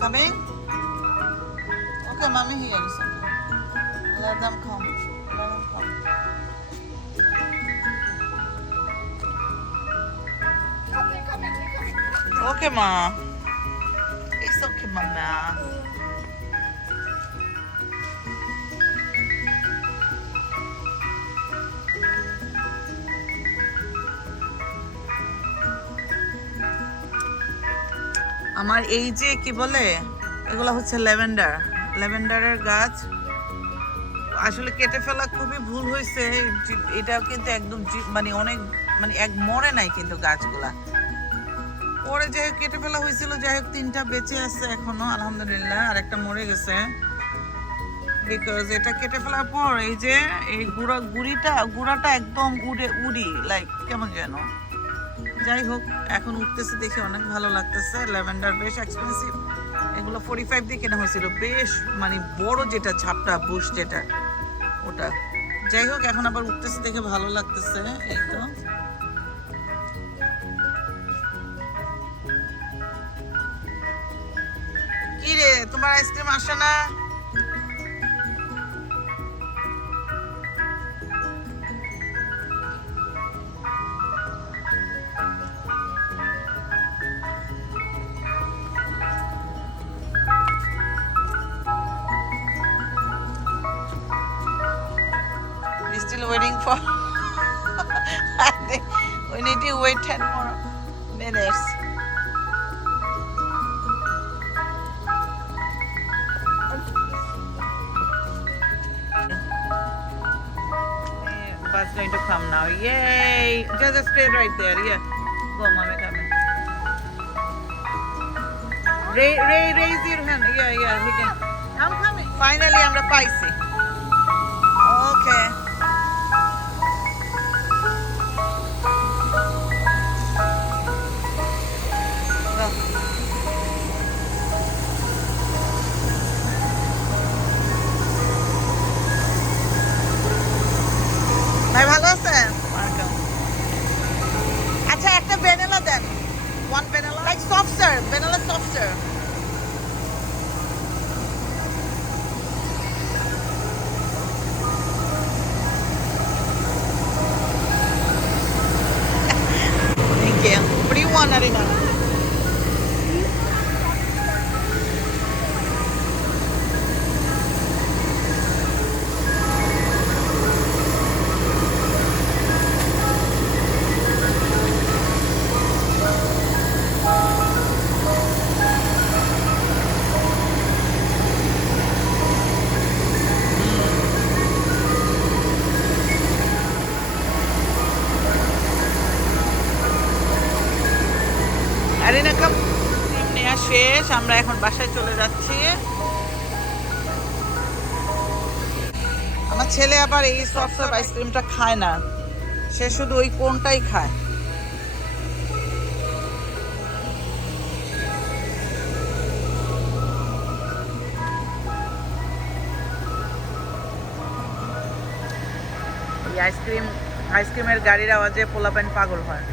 Coming? Okay, mommy here is okay. Let them come. Let them come. They're coming. Okay, ma. It's okay, mama. আমার এই যে কি বলে এগুলো হচ্ছে ল্যাভেন্ডারের গাছ আসলে কেটে ফেলা খুবই ভুল হয়েছে এটা কিন্তু একদম মানে অনেক মানে এক মরে নাই কিন্তু গাছগুলা পরে যে কেটে ফেলা হয়েছিল যাই হোক 3টা বেঁচে আছে এখনো আলহামদুলিল্লাহ আর একটা মরে গেছে বিকজ এটা কেটে ফেলার পর এই যে এই গুড়াটা একদম উড়ি লাইক কেমন যেন যাই হোক এখন উঠতেছে দেখে অনেক ভালো লাগতেছে ল্যাভেন্ডার বেশ এক্সপেন্সিভ এগুলো 45 দিয়ে কেনা হয়েছিল বেশ মানে বড় যেটা ঝাপটা বুশ যেটা ওটা যাই হোক এখন আবার উঠতেছে দেখে ভালো লাগতেছে এই তো কি রে তোমার আইসক্রিম আসে না Still waiting for I think we need to wait 10 more minutes bus going to come now yay just stay right there yeah go mommy coming raise your hand yeah he can I'm coming finally আমরা পাইছি okay ভাই ভালো আছেন আচ্ছা একটা vanilla then one vanilla like soft serve vanilla soft serve Thank you. What do you want, Arina? Arina cup নেওয়া শেষ আমরা এখন বাসায় চলে যাচ্ছি আমার ছেলে আবার এই সফট সার্ভ আইসক্রিমটা খায় না সে শুধু ওই কোনটাই খায় এই আইসক্রিমের গাড়ির আওয়াজে পোলাপান পাগল হয়